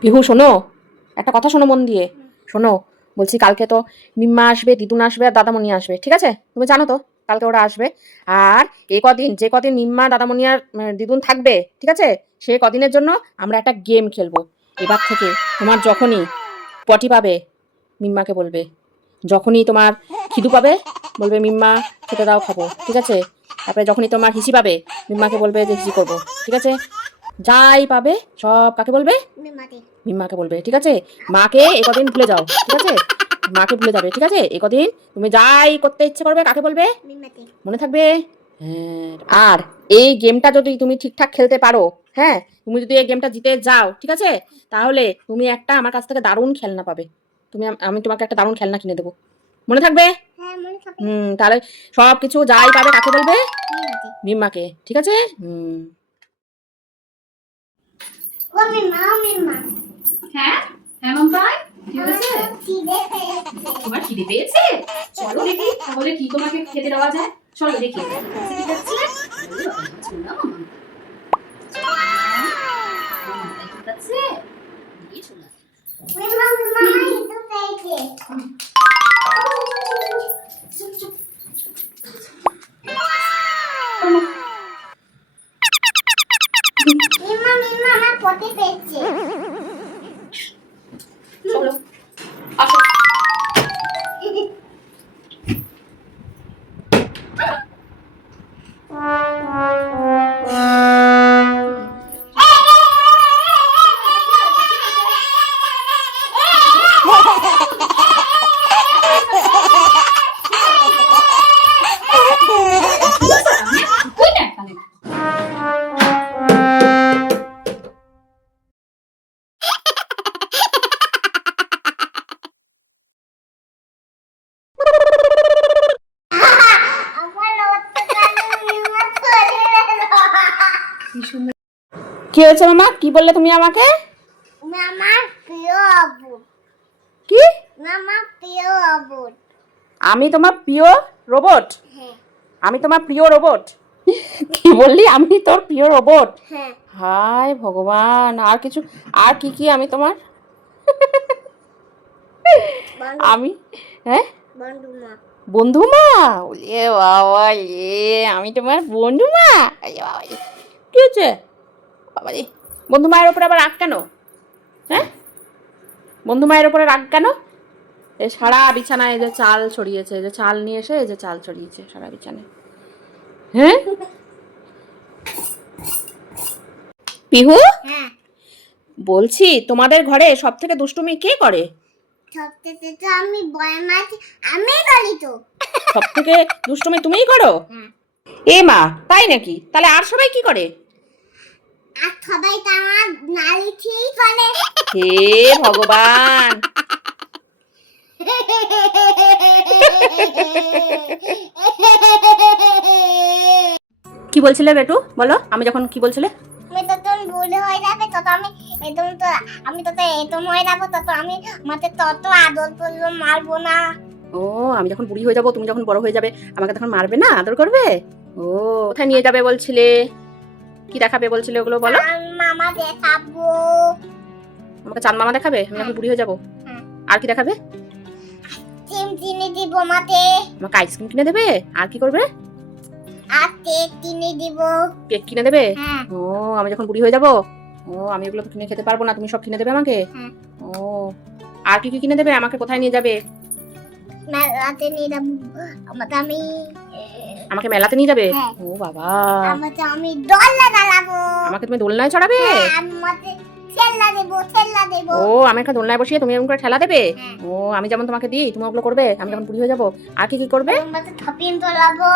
পিহু শোনো, একটা কথা শোনো মন দিয়ে। শোনো, বলছি কালকে তো মিম্মা আসবে, দিদুন আসবে আর দাদামণি আসবে, ঠিক আছে? তুমি জানো তো কালকে ওরা আসবে। আর এই কদিন, যে কদিন মিম্মা দাদামণি আর দিদুন থাকবে, ঠিক আছে, সেই কদিনের জন্য আমরা একটা গেম খেলবো। এবার থেকে তোমার যখনই পটি পাবে মিম্মাকে বলবে, যখনই তোমার খিদু পাবে বলবে মিম্মা খেতে দাও, খাবো, ঠিক আছে? তারপরে যখনই তোমার হিসি পাবে মিম্মাকে বলবে যে হিসি করবো, ঠিক আছে? যাই পাবে সব কাকে বলবে? মিম্মাকে বলবে, ঠিক আছে? মাকে এ কদিন ভুলে যাও, ঠিক আছে? মাকে ভুলে যাবে, ঠিক আছে? এ কদিন তুমি যাই করতে ইচ্ছে করবে কাকে বলবে? মনে থাকবে? হ্যাঁ। আর এই গেমটা যদি তুমি ঠিকঠাক খেলতে পারো, হ্যাঁ, তুমি যদি এই গেমটা জিতে যাও, ঠিক আছে, তাহলে তুমি একটা আমার কাছ থেকে দারুণ খেলনা পাবে। আমি তোমাকে একটা দারুণ খেলনা কিনে দেবো। মনে থাকবে? তাহলে সব কিছু যাই পাবে কাকে বলবে? মিম্মাকে, ঠিক আছে? হ্যাঁ হ্যাঁ মাম্পাই, কি হয়েছে? তোমার খিদে পেয়েছে? চলো দেখি তাহলে কি তোমাকে খেতে দেওয়া যায়। চলো দেখি ঠিক আছে। ঠিক আছে, চলো আসো। কি হয়েছে মামা? কি বললে তুমি আমাকে? আমার প্রিয় আবু। কি? আমার প্রিয় আবু। আমি তোমার প্রিয় রোবট? হ্যাঁ আমি তোমার প্রিয় রোবট? কি বললি? আমি তোর প্রিয় রোবট? হ্যাঁ। হায় ভগবান, আর কিছু? আর কি কি আমি তোমার? আমি হ্যাঁ বন্ধুমা। বন্ধু মা? ওলে বাবা রে, আমি তোমার বন্ধু মা? আরে বাবা রে, কি হচ্ছে বাবা রে? বন্ধু মায়ের ওপরে আবার রাগ কেন? হ্যাঁ, বন্ধু মায়ের ওপরে রাগ কেন? এ সারা বিছানায় এই যে চাল ছড়িয়েছে, এই যে চাল নিয়ে এসে এই যে চাল ছড়িয়েছে সারা বিছানায়। হ্যাঁ পিহু, হ্যাঁ, বলছি তোমাদের ঘরে সব থেকে দুষ্টুমি কে করে? সবথেকে তো আমি বয় মাছ আমি করি তো। সব থেকে দুষ্টুমি তুমিই করো? হ্যাঁ। এ মা, তাই নাকি? তাহলে আর সবাই কি করে? আর সবাই তো আমার নালি ঠিক করে। হে ভগবান। কি বলছিলে বেটু? বলো, আমি যখন কি বলছিলে? আমি তো তুমি বুড়ি হয়ে যাবে তত আমি একদম তো আমি তো একদম হয়ে যাবো তত আমি আমাকে তত আদর করবো মারবো না। ও, আমি যখন বুড়ি হয়ে যাবো, তুমি যখন বড় হয়ে যাবে, আমাকে তখন মারবে না, আদর করবে? ও, কোথায় নিয়ে যাবে বলছিলে? কি দেখাবে বলছিলে ওগুলো বলো? মামা দেখাবো। আমাকে চাঁদ মামা দেখাবে আমি যখন বুড়ি হয়ে যাবো? হ্যাঁ। আর কি দেখাবে? চিম চিনি দিব মাতে। আমাকে আইসক্রিম কিনে দেবে? আর কি করবে? আর কেক কিনে দিব। কেক কিনে দেবে? হ্যাঁ। ও, আমি যখন বুড়ি হয়ে যাবো? ও, আমি এগুলো তো কিনে খেতে পারবো না, তুমি সব কিনে দেবে আমাকে? হ্যাঁ। ও, আর কি কি কিনে দেবে? আমাকে কোথায় নিয়ে যাবে? মেলাতে নিয়ে যাবো। আমাকে মেলাতে নিয়ে যাবে? হ্যাঁ। ও বাবা, আমি দোলনা চালাবো। আমাকে তুমি দোলনায় চড়াবে? আমি মাতে ঠেলা দেব। ও, আমি একটা দোলনায় বসিয়ে তুমি এরকম করে ঠেলা দেবে? হ্যাঁ। ও, আমি যেমন তোমাকে দিই তুমি ওগুলো করবে? আমি যখন বুড়ি হয়ে যাবো আর কি কি করবে? আমি মাতে শপিং তোলাবো।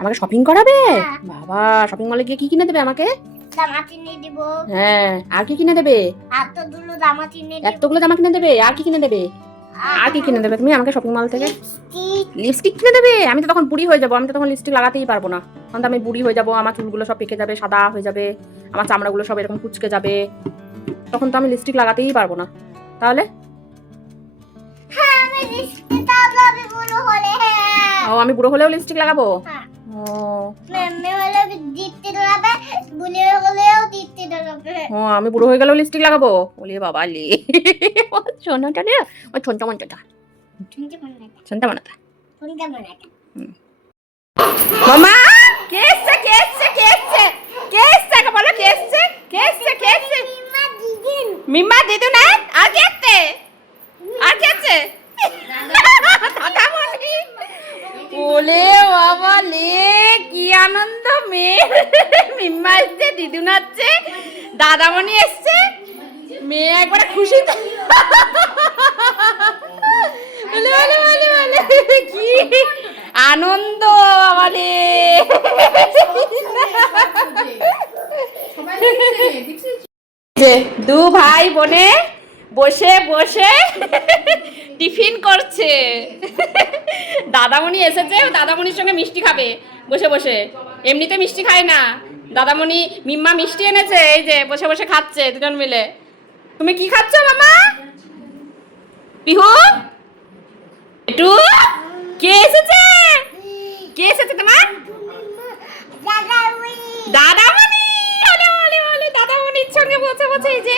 আমাকে শপিং করাবে? হ্যাঁ। বাবা, শপিং মলে গিয়ে কি কিনে দেবে আমাকে? জামা কিনে দিব। হ্যাঁ, আর কি কিনে দেবে? আর তো দুটো জামা কিনে দিব। এতগুলো জামা কিনে দেবে? আর কি কিনে দেবে? আর কি কিনে দেবে তুমি আমাকে শপিং মল থেকে? লিপস্টিক কিনে দেবে? আমি তো তখন বুড়ি হয়ে যাবো, আমি তো তখন লিপস্টিক লাগাতেই পারবো না। তখন তো আমি বুড়ি হয়ে যাবো, আমার চুলগুলো সব পেকে যাবে, সাদা হয়ে যাবে, আমার চামড়াগুলো সব এরকম কুচকে যাবে, তখন তো আমি লিপস্টিক লাগাতেই পারবো না। তাহলে হ্যাঁ আমি লিপস্টিক লাগাবো বুড়ো হলে। হ্যাঁ। ও, আমি বুড়ো হলেও লিপস্টিক লাগাবো? হ্যাঁ। ও এমনি হলে দীপ্তি ডলাবে, বুড়ি হলেও দীপ্তি ডলাবে। আমি বুড়ো হয়ে গেলেও লিপস্টিক লাগাবো? ওলে বাবা লে, শোনোটা রে, ওই ছোনটা মনটা, শুনতে মনে না, ছোনটা মনটা। শুনতে মনে না। মামা কেসে কেসে কেসে কেসে কে বলো, কেসে কেসে কেসে মা দিদিন, মিম্মা দিদু না আর কেসে আর কেসে দাদা মনি। ওলে বাবা লে, কি আনন্দ! মেয়ে মিম্মা এসছে, দিদু নাচছে, দাদামণি এসছে, মেয়ে একবারে খুশি। ওলে ওলে ওলে ওলে, কি আনন্দ আমাদের! দু ভাই বোনে বসে বসে টিফিন করছে। দাদামণি এসেছে, দাদামণির সঙ্গে মিষ্টি খাবে বসে বসে। এমনিতে মিষ্টি খায় না, দাদামণি মিম্মা মিষ্টি এনেছে, এই যে বসে বসে খাচ্ছে দুজন মিলে। তুমি কি খাচ্ছ মামা? পিহু, একটু কে এসেছে? কে এসেছে তোমার? দাদামণি। ওলে ওলে ওলে, দাদামণির সঙ্গে বসে বসে এই যে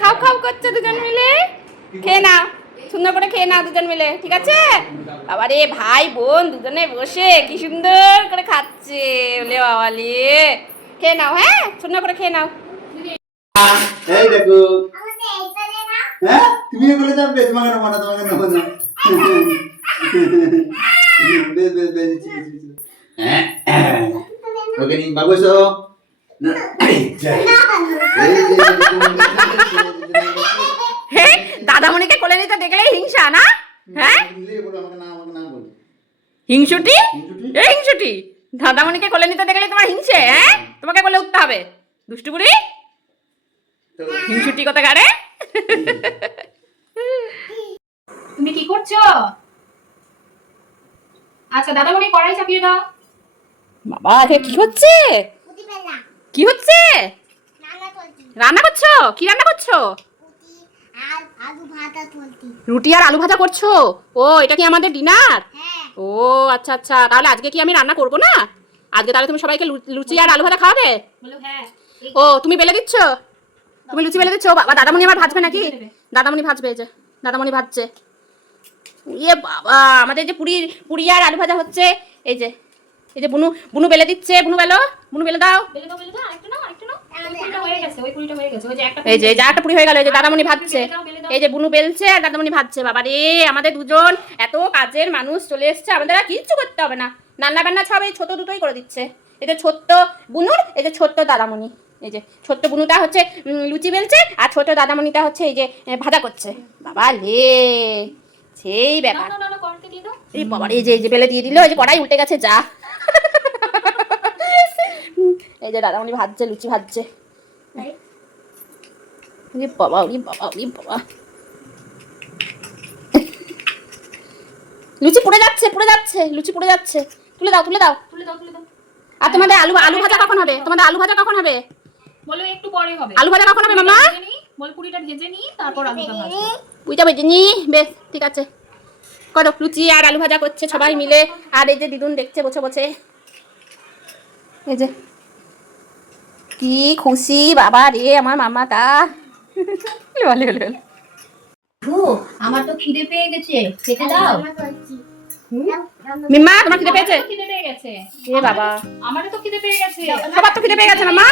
খাও খাও করছে দুজন মিলে। খেয়ে নাও, সুন্দর করে খেয়ে নাও দুজন মিলে, ঠিক আছে? বাবা রে, ভাই বোন দুজনে বসে কি সুন্দর করে খাচ্ছে। ওলে বাবা লে, খেয়ে নাও, হ্যাঁ সুন্দর করে খেয়ে নাও। এই দেখো, আমাদের এইখানে না, হ্যাঁ তুমি এগুলো যাবে, তোমাকে নেবো না, তোমাকে নেবো না। বেশ বেশ বেশ, নিচ্ছি, নিচ্ছি, নিচ্ছি। ওকে নিন বাবু, এসো না। এই যে, এই যে, হে, দাদামণিকে কোলে নিতে দেখলেই হিংসা না? হ্যাঁ, বলো, আমাকে নাম বলো। হিংসুটি, হিংসুটি? এই হিংসুটি, দাদামণিকে কোলে নিতে দেখলেই তোমার হিংসে? হ্যাঁ, তোমাকে কোলে উঠতে হবে, দুষ্টু বুড়ি হিংসুটি কথা গাড়ে। তুমি কি করছো? আচ্ছা দাদামণি কড়াই চাপিয়ে দাও। বাবা, এটা কি হচ্ছে? উঠিবেলা, কি হচ্ছে? নানা চলতি, রান্না করছো? কি রান্না করছো? উঠি আর আলু ভাজা চলতি। রুটি আর আলু ভাজা করছো? ও, এটা কি আমাদের ডিনার? হ্যাঁ, ও আচ্ছা আচ্ছা, তাহলে আজকে কি আমি রান্না করবো না? আজকে তাহলে তুমি সবাইকে লুচি আর আলু ভাজা খাওয়াবে? বলো হ্যাঁ। ও, তুমি বেলে দিচ্ছ? তুমি লুচি বেলে দিচ্ছ? বাবা, দাদামণি আমার ভাজবে নাকি? দাদামণি ভাজবে, এই যে দাদামণি ভাজছে। ইয়ে বাবা, আমাদের যে পুরি আর আলু ভাজা হচ্ছে। এই যে বুনু বুনু বেলে দিচ্ছে। বুনু বেলো, বুনু বেলে দাও। বেলে দাও, বেলে দাও, আরেকটু নাও, আরেকটু নাও। ওই পুরিটা হয়ে গেছে, ওই পুরিটা হয়ে গেছে। ওই যে একটা এই যে একটা পুরি হয়ে গেল, এই যে দাদামণি ভাজছে। এই যে বুনু বেলছে আর দাদামণি ভাজছে। বাবা রে, আমাদের দুজন এত কাজের মানুষ চলে এসছে, আমাদের আর কিচ্ছু করতে হবে না। রান্না বান্না সব এই ছোট দুটোই করে দিচ্ছে। এই যে ছোট্ট বুনুর, এই যে ছোট্ট দাদামণি। এই যে ছোট্ট বুনুটা হচ্ছে লুচি বেলছে, আর ছোট দাদামণিটা হচ্ছে এই যে ভাজা করছে। বাবা রে, সেই ব্যাপার। না না না, কড়াইতে দিয়ে দাও। এই বাবা, এই যে বেলে দিয়ে দিল, এই যে কড়াই উল্টে গেছে যা। এই যে দাদামণি ভাজছে, লুচি ভাজছে। ওরে বাবা, ওরে বাবা, ওরে বাবা, লুচি পুড়ে যাচ্ছে, পুড়ে যাচ্ছে, লুচি পুড়ে যাচ্ছে। তুলে দাও, তুলে দাও। তুলে দাও, তুলে দাও। আর তোমাদের আলু ভাজা কখন হবে? তোমাদের আলু ভাজা কখন হবে? বলো একটু পরে হবে। আলু ভাজা কখন হবে মামা? ভেজে নিই, বল পুরিটা ভেজে নিই, তারপর আলুটা ভাজবো। বুঝতে পারছি, বেশ ঠিক আছে। করো, লুচি আর আলু ভাজা করছে সবাই মিলে। আর এই যে দিদুন দেখছে বসে বসে। এই যে কি খুশি বাবা রে আমার মামাটা। বলে বলে আমার তো খিদে পেয়ে গেছে, খেতে দাও। নানা চলতি। মিম্মা, তোমার খিদে পেয়েছে? খিদে পেয়ে গেছে। এ বাবা, আমারও তো খিদে পেয়ে গেছে। সবার তো খিদে পেয়ে গেছে মামা।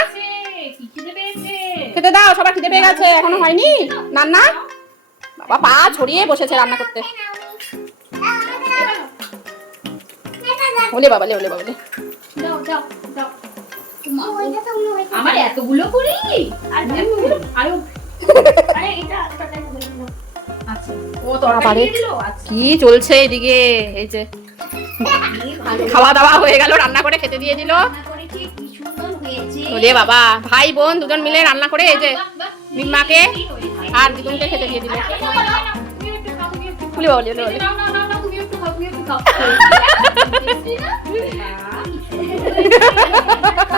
কি খিদে পেয়েছে? খেতে দাও, সবার খিদে পেয়ে গেছে, এখনো হয়নি রান্না। বাবা পা ছড়িয়ে বসেছে রান্না করতে। ওলে বাবা লে, ওলে বাবা লে। দাও দাও দাও। ওইটা তো ওইটা। আমার এতগুলো পুরি আর এতগুলো আরো আরে এটা তরকারি করে দাও। আচ্ছা ও তরকারি বাবারে, দিয়ে দিলো। আচ্ছা কি চলছে এদিকে? এই যে খাওয়া দাওয়া হয়ে গেল, রান্না করে খেতে দিয়ে দিল। রান্না করেছি, কি সুন্দর হয়েছে। ওলে বাবা, ভাই বোন দুজন মিলে রান্না করে এই যে মিম্মাকে আর দিদুনকে খেতে দিয়ে দিল। ওলে বাবা, ওলে বাবা।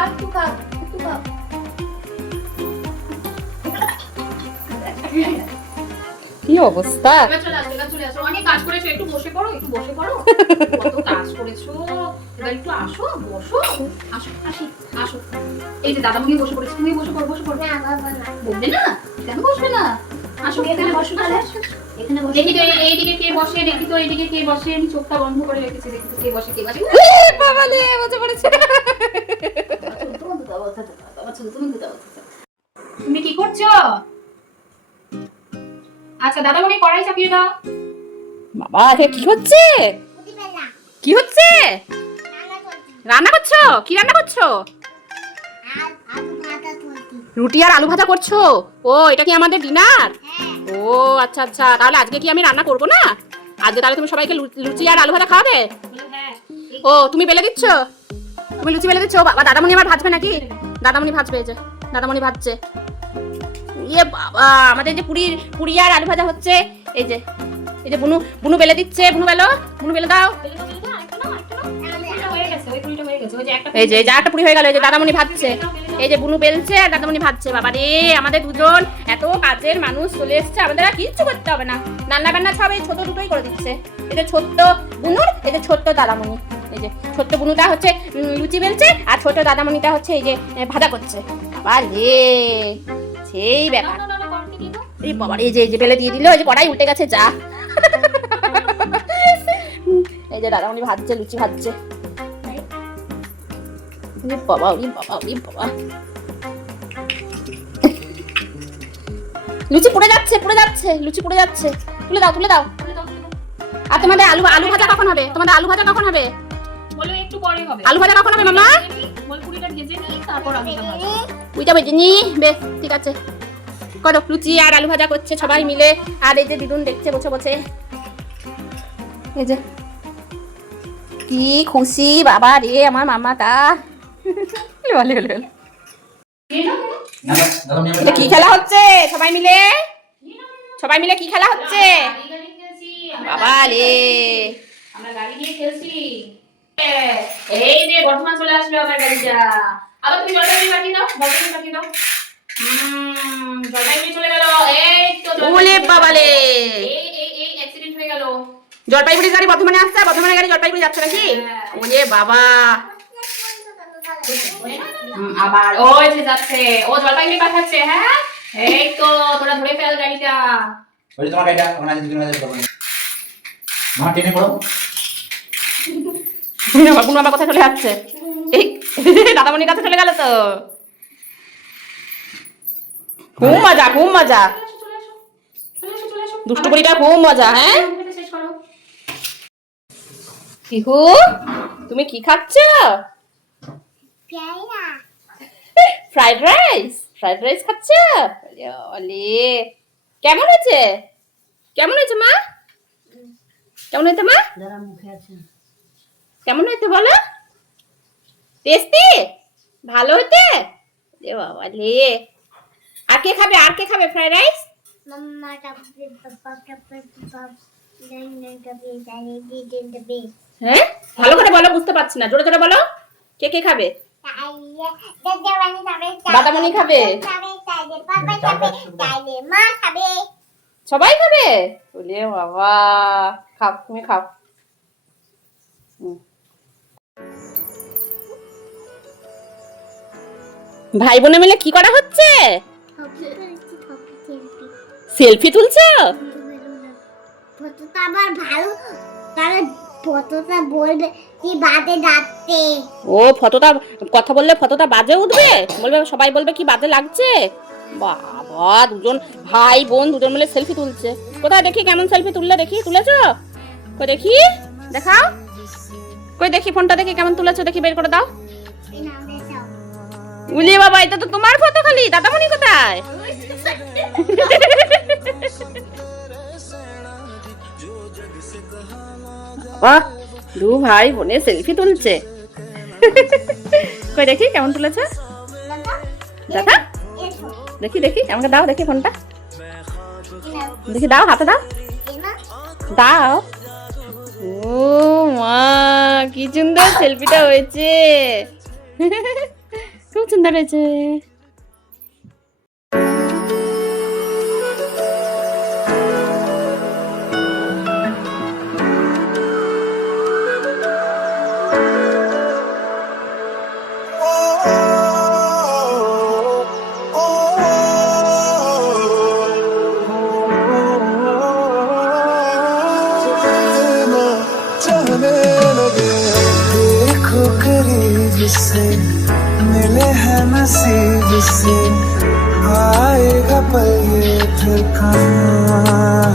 একটু খাও, একটু খাও। কি অবস্থা! এবার চলে আসো, অনেক কাজ করেছো, একটু বসে পড়ো, কত কাজ করেছো, এবার একটু আসো, বসো, আসো। এই যে দাদামণি বসে পড়েছে, তুমি বসে পড়ো। না বাবা না বলবে না? কেন বসবে না? আসো, এখানে বসো তাহলে। এখানে বসে দেখি তো এইদিকে কে বসে, আমি চোখটা বন্ধ করে রেখেছি, দেখি তো কে বসে। বাবা রে, বসে পড়েছে। তুমি কি করছো? আচ্ছা দাদামণি কড়াই চাপিয়ে দাও। বাবা, এটা কি হচ্ছে? প্রতিবেলা কি হচ্ছে? রান্না করছি রান্না করছো? কি রান্না করছো? আর আলু ভাজা করছি রুটি আর আলু ভাজা করছো? ও, এটা কি আমাদের ডিনার? হ্যাঁ ও আচ্ছা আচ্ছা, তাহলে আজকে কি আমি রান্না করবো না? আজকে তাহলে তুমি সবাইকে লুচি আর আলু ভাজা খাওয়াবে? হ্যাঁ ও, তুমি বেলে দিচ্ছ? তুমি লুচি বেলে দিচ্ছ? বাবা, দাদামণি আবার ভাজবে নাকি? দাদামণি ভাজবে, এই যে দাদামণি ভাজছে। ইয়ে বাবা, আমাদের যে পুরি আর আলু ভাজা হচ্ছে। এই যে বুনু বেলে দিচ্ছে। বুনু বেলে দাও। এই যে একটা পুরি হয়ে গেল। এই যে দাদামণি ভাজছে। এই যে বুনু বেলছে আর দাদামণি ভাজছে। বাবা রে, আমাদের দুজন এত কাজের মানুষ চলে এসছে, আমাদের আর কিচ্ছু করতে হবে না। রান্না বান্না সব এই ছোট দুটোই করে দিচ্ছে। এই যে ছোট্ট বুনুর, এই যে ছোট্ট দাদামণি। এই যে ছোট্ট বুনুটা হচ্ছে লুচি বেলছে, আর ছোট দাদামণিটা হচ্ছে এই যে ভাজা করছে। বাবা রে, সেই ব্যাপার। এই বাবা, এই যে বেলে দিয়ে দিল। এই যে কড়াই উল্টে গেছে, যা। এই যে দাদামণি ভাজছে, লুচি ভাজছে। বাবা। লুচি পুড়ে যাচ্ছে। তুলে দাও। আর তোমাদের আলু ভাজা কখন হবে? বলো একটু পরে হবে। আলু ভাজা কখন হবে মামা? বল পুরিটা ভেজে নি, তারপর আমি বানাবো। ওইটা বেজে নি। বেশ, ঠিক আছে, করো। লুচি আর আলু ভাজা করছে সবাই মিলে। আর এই যে দিদুন দেখছে বসে। এই যে কি খুশি বাবা রে আমার মামাটা। এটা কি খেলা হচ্ছে? সবাই মিলে কি খেলা হচ্ছে? বাবা রে, আমরা গাড়ি নিয়ে খেলছি। এই যে বর্ধমান চলে আসলো আমার গাড়িটা। আবার তুমি জলপাইগুড়ি পাঠিয়ে দাও। জলপাইগুড়ি চলে গেল। এই তো ওলে বাবা রে, এই অ্যাক্সিডেন্ট হয়ে গেল। জলপাইগুড়ি গাড়ি বর্ধমানে আসছে, বর্ধমানের গাড়ি জলপাইগুড়ি যাচ্ছে নাকি? ওলে বাবা, আবার ওই যে যাচ্ছে, ও জলপাইগুড়ি পাঠাচ্ছে। হ্যাঁ, এই তো তোরা ধরে ফেল গাড়িটা। ওই তোমার গাড়িটা ওখানে আছে, দুজন আছে তখন মা টেনে পড়ো। বুনু বাবা কোথায় চলে যাচ্ছে? এই দাদামণির কাছে চলে গেল তো। খুব মজা। চলে এসো। দুষ্টু বুড়িটা খুব মজা। হ্যাঁ, শেষ করো। ইহু, তুমি কি খাচ্ছ? পেয়ারা ফ্রাইড রাইস খাচ্ছ? ওলে, কেমন হয়েছে মা? কেমন হয়েছে মা? যারা মুখে আছে কেমন হয়েছে বলো? টেস্টি? ভালো হয়েছে? এ বাবা লে, আর কে খাবে ফ্রাইড রাইস? মাম্মা কাপে পাপা দাই হ্যাঁ, ভালো করে বলো, বুঝতে পারছি না, জোরে বলো। কে খাবে? দাদামণি খাবে। পাপা খাবে তাইলে মা খাবে। সবাই খাবে? বলে বাবা, খাও, তুমি খাও। ভাই বোনে মিলে কি করা হচ্ছে? সেলফি তুলছো? ফটোটা আবার ভালো, তাহলে ফটোটা বলবে কি বাজে যাচ্ছে। ও, ফটোটা কথা বললে ফটোটা বাজে উঠবে? সবাই বলবে কি বাজে লাগছে। বাবা, দুজন ভাই বোন দুজন মিলে সেলফি তুলছে। কোথায় দেখি কেমন সেলফি তুললে, দেখি। তুলেছো? কই দেখি, দেখাও। কই দেখি, ফোনটা দেখি কেমন তুলেছো, দেখি, বের করে দাও। উলি বাবা, এটা তো তোমার ফটো খালি। দাদামণি কোথায়? বাহ, দু ভাই বোনে সেলফি তুলছে। কই দেখি কেমন তুলেছে, দেখা। দেখি আমাকে দাও, দেখি ফোনটা দেখি, দাও, হাতে দাও। ও মা, কি সুন্দর সেলফিটা হয়েছে। খুব সুন্দর হয়েছে। से मिले हैं नसीब से आएगा पल ये फिर कहाँ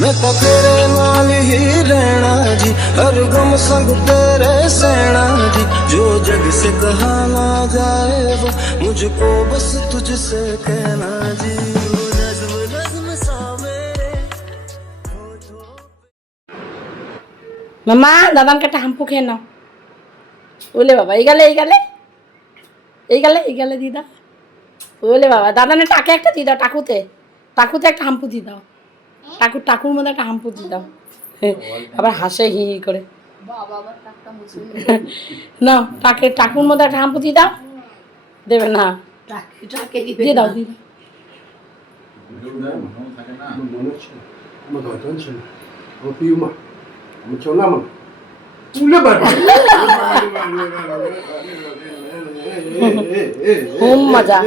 मैं तो तेरे नाल ही रहना जी हर गम संग तेरे सहना जी जो जग से कहा ना जाए वो मुझको बस तुझसे कहना जी वो नज़्म नज़्म सा मेरे মামা দাদানকে একটা হাম্পু খেয়ে নাও। ওলে বাবা এই গেলে দিদা। ওলে বাবা দাদানের টাকে একটা দিয়ে দাও, টাকুতে একটা হাম্পু দিয়ে দাও। টাকুর মধ্যে একটা হাম্পু দিয়ে দাও। আবার হাসে হি হি করে। না টাকুর মধ্যে একটা হাম্পু দিয়ে দাও। দেবে না, দিয়ে দাও। খুব মজা,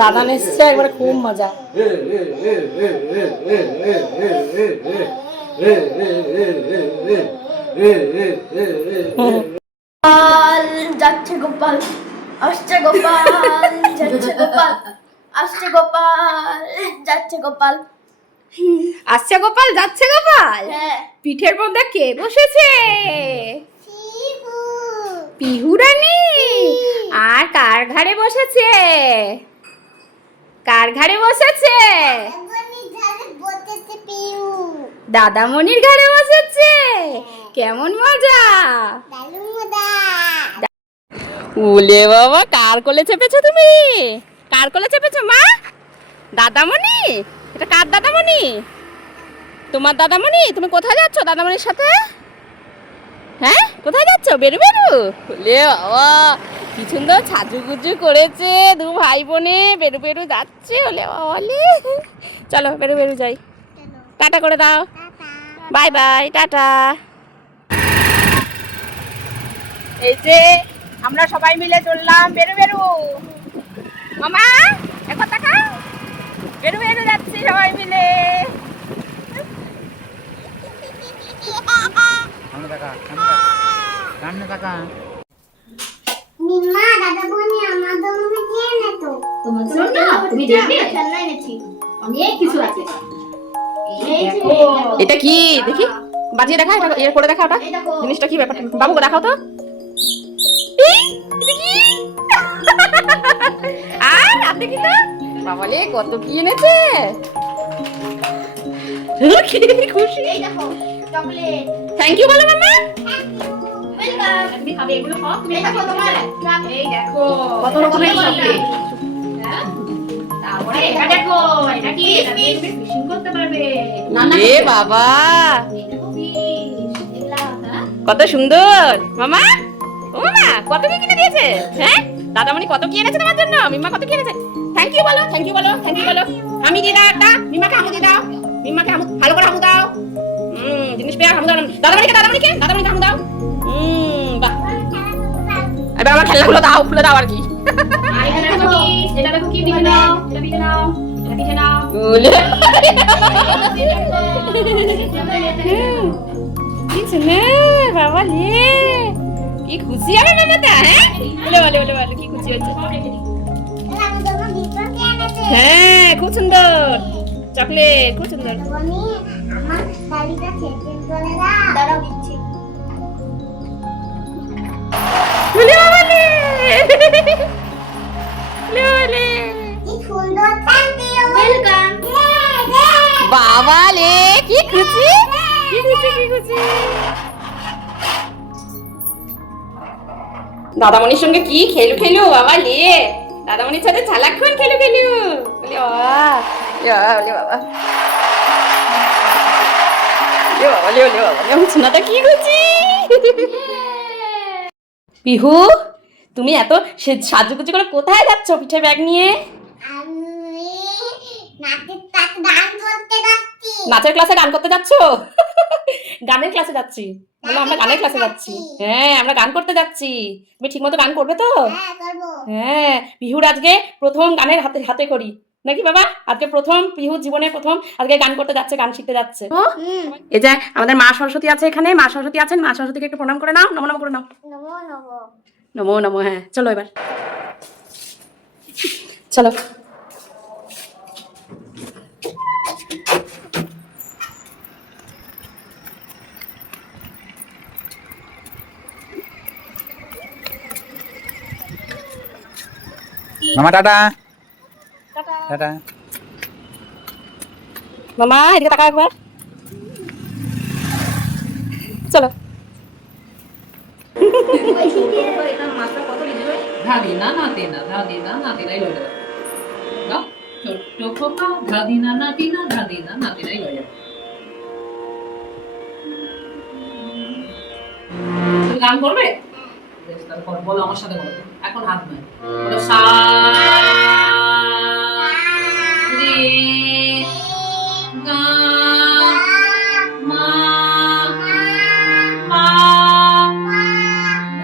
দাদান এসছে একবারে খুব মজা। যাচ্ছে গোপাল, আসছে গোপাল, যাচ্ছে গোপাল, আসছে গোপাল, যাচ্ছে গোপাল। আসছে গোপাল যাচ্ছে গোপাল, হ্যাঁ পিঠের মধ্যে কে বসেছে? পিহু রানী। আর কার ঘাড়ে বসেছে? দাদামণির ঘাড়ে বসেছে। কেমন মজা! উলে বাবা, কার কোলে চেপেছো তুমি? কার কোলে চেপেছো মা? দাদামণি? এটা কার দাদামণি? তোমার দাদামণি? তুমি কোথায় যাচ্ছ দাদামণির সাথে? হ্যাঁ, কোথায় যাচ্ছ? বেরু উলে বাবা, কি সুন্দর সাজুগুজু করেছে দু ভাই বোনে। বেরু যাচ্ছে। ওলে বাবা, চলো বেরু যাই। টাটা করে দাও। Bye bye, tata. এই যে আমরা সবাই মিলে চললাম বেরু। মামা এখন টাকা। বেরু যাচ্ছি সবাই মিলে। মিম্মা দাদা বনি আমার জন্য কি এনেছো? তোমার জন্য তুমি দেখবে খেলনা এনেছি। অনেক কিছু আছে। এটা কি দেখি, বাজিয়ে দেখা, এটা এর করে দেখা। ওটা জিনিসটা কি ব্যাপারটা বাবুকে দেখাও তো। আর রাত দেখি তো বাবালে কত কি এনেছে। কি খুশি। এই দেখো চকলেট। থ্যাংক ইউ বলো মামা। ওয়েলকাম। তুমি খাবে এগুলো সব? এই দেখো তোমার এই দেখো কত রকমের চকলেট। তারপরে এটা দেখো, এটা কি? এটা দিয়ে তুমি ফিশিং করতে পারবে। এ বাবা, কত সুন্দর। মামা, ও মামা, কত কি কিনে দিয়েছে? হ্যাঁ, দাদামণি কত কি এনেছে তোমার জন্য? মিম্মা কত কি এনেছে? থ্যাংক ইউ বলো। আমি দিয়ে দাও একটা। মিম্মাকে আমু দিয়ে দাও। মিম্মাকে আমু ভালো করে আমু দাও। জিনিস পেয়ে আমু দাও। দাদামণিকে আমু দাও। বাহ। এবার আমার খেলনাগুলো দাও, খুলে দাও আর কি। এটা দেখো কি পিঠে নাও। এটা পিঠে নাও। কি সুন্দর বাবা লে, কি খুশি হবে মামাটা। হ্যাঁ বলে কি খুশি হচ্ছে। আমার জন্য বিস্কুট কি এনেছে? হ্যাঁ, খুব সুন্দর চকলেট, খুব সুন্দর। বনি আমার শাড়িটা ছেড়ে চলে দাও। দাঁড়াও দিচ্ছি। বলে বাবা লে, কি সুন্দর। Thank you. ওয়েলকাম। বাবা লে, কি খুশি। দাদামণির সঙ্গে কি খেলু বাবা লে। দাদামণির সাথে সারাক্ষণ খেলু। বলে বাবা, আমার সোনাটা কি খুশি। পিহু, তুমি এত সাজুগুজু করে কোথায় যাচ্ছ পিঠে ব্যাগ নিয়ে? আমি নাচের সাথে গান করতে যাচ্ছি। নাচের ক্লাসে গান করতে যাচ্ছ? গানের ক্লাসে যাচ্ছি। বলো আমরা গানের ক্লাসে যাচ্ছি। হ্যাঁ, আমরা গান করতে যাচ্ছি। তুমি ঠিকমতো গান করবে তো? হ্যাঁ করবো। হ্যাঁ, পিহুর আজকে প্রথম গানের হাতে করি নাকি বাবা? আজকে প্রথম, পিহুর জীবনে প্রথম আজকে গান করতে যাচ্ছে, গান শিখতে যাচ্ছে। এই যে আমাদের মা সরস্বতী আছে এখানে, মা সরস্বতী আছেন। মা সরস্বতীকে একটু প্রণাম করে নাও, নমো করে নাও। নমো। নমো নমো, হ্যাঁ চলো এবার চলো। মামা টাটা টাটা। মামা এদিকে তাকা একবার, চলো। ধাদিনা নাতিনা ধাদিনা নাতিনাই লয়ে যাবে না ছোট্ট খোকা ধাদিনা নাতিনা নাতিনাই লয়ে যাবে। তুমি গান করবে? বেশ, তারপর বলো আমার সাথে বলো, এখন হাত নয়, বলো সা রে গা মা পা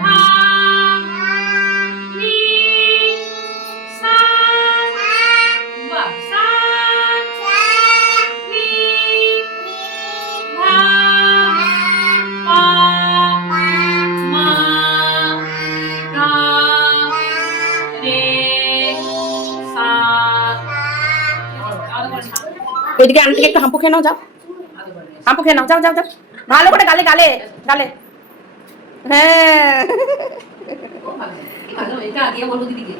ধা নি সা, বাহ, সা নি ধা পা মা ধা রে সা। এদিকে আন্টিকে একটু হাম্পু খেয়ে নাও, যাও হাম্পু খেয়ে নাও, যাও যাও যাও, ভালো করে গালে গালে গালে, হ্যাঁ। ভালো, এটা আগে বলো দিদিকে,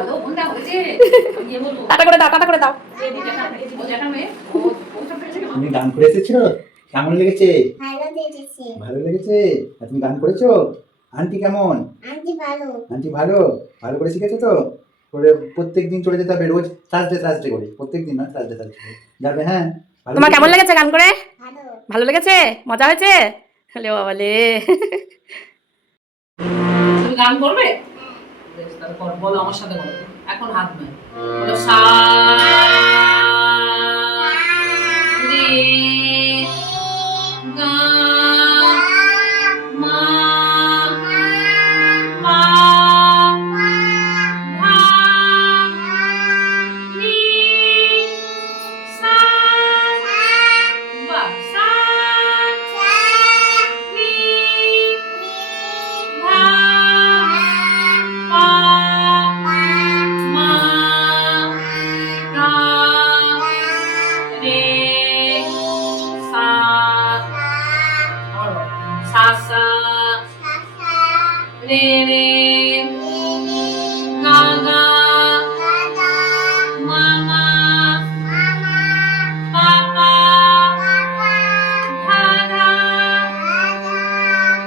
ভালো বন্ধা হয়েছে, আগে বলো। টাটা করে দাও, টাটা করে দাও। ও জ্যাঠা মেয়ে, ও সব পেরেছে কেন? তুমি গান করে এসেছো, কেমন লেগেছে? ভালো দেখেছি। ভালো লেগেছে? আর তুমি গান করেছো? আন্টি কেমন? আন্টি ভালো। আন্টি ভালো, ভালো করে শিখেছো তো? করে প্রত্যেক দিন চলে যেতে হবে, রোজ থার্সডে করে, প্রত্যেক দিন না, থার্সডে করে যাবে। হ্যাঁ, ভালো তোমার কেমন লেগেছে গান করে? ভালো। ভালো লেগেছে? মজা হয়েছে? হলে বাবালে। তুমি গান করবে? বেশ, তারপর বলো আমার সাথে বলো, এখন হাত নয়, বলো সা রে গা মা পা ধা নি সা, বাহ, সা নি ধা পা মা ধা রে সা, সা সা রে রে গা গা মা মা পা পা ধা ধা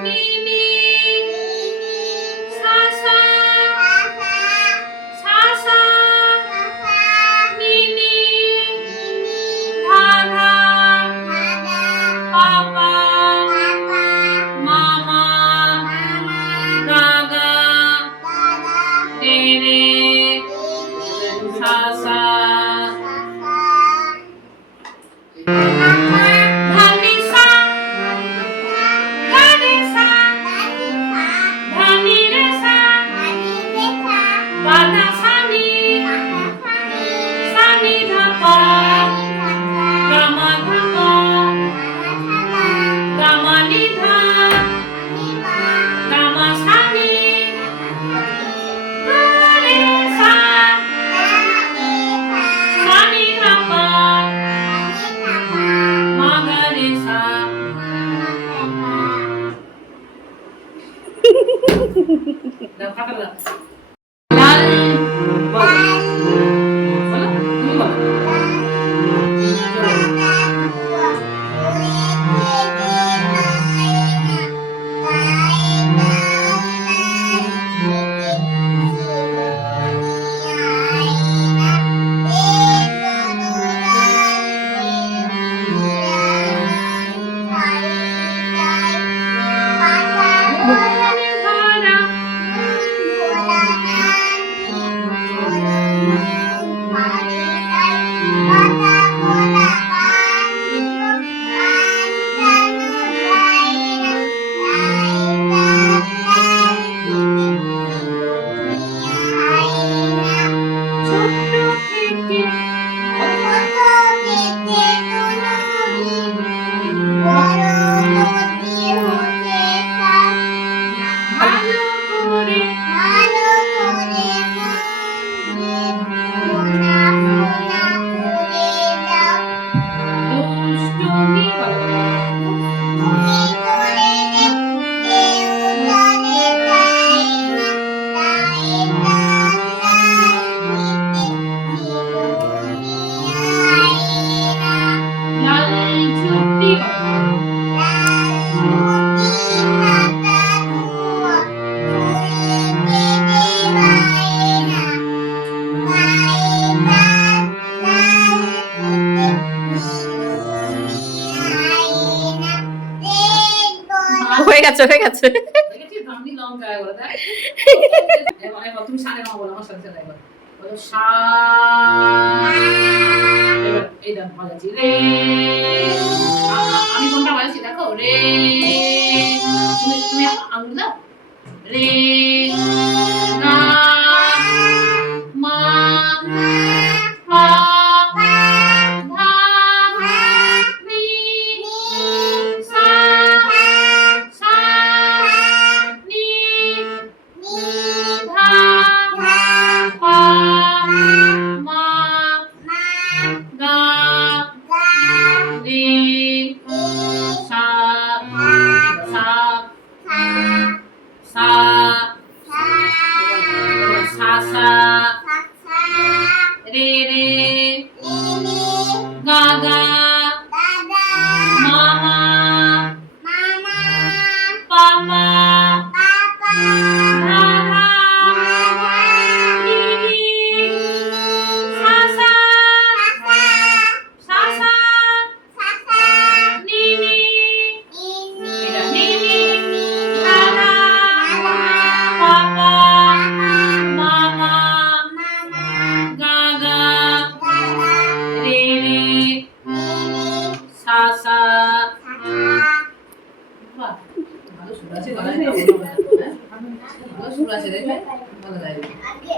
নি নি সা সা সা সা নি নি ধা ধা পা পা মা মা গা গা রে রে সা সা ধা নি সা ধা নি সা ধা নি রে সা পা ধা সা নি ধা পা গা মা ধা পা গা মা নি ধা গা মা সা নি ধা রে সা নি ধা পা মা গা রে সা। দাও, খাতা দাও। লাল বলো, বলো, তুমি বলো। হয়ে গেছে হয়ে গেছে। দেখেছিস আমি লঙ্কা বলে দেখ এবার এবার তুমি সারে মা বলো আমার সাথে সাথে একবার বলো সা এবার এই দাম বাজাচ্ছি রে আমি কোনটা বাজাচ্ছি দেখো রে তুমি তুমি আঙুল দাও রে না মা পা ধা নি সা সা নি ধা পা মা গা রে সা সা সা সা সা রে রে গা গা মামা পাপা দাদা দিদি সা সা সা সা নিনি এটা নিনি দাদা পাপা মামা গা গা রে রে সা সা বাহ ভালো সুর আছে গলায় না ভালো সুর আছে রে ভালো লাগে আগে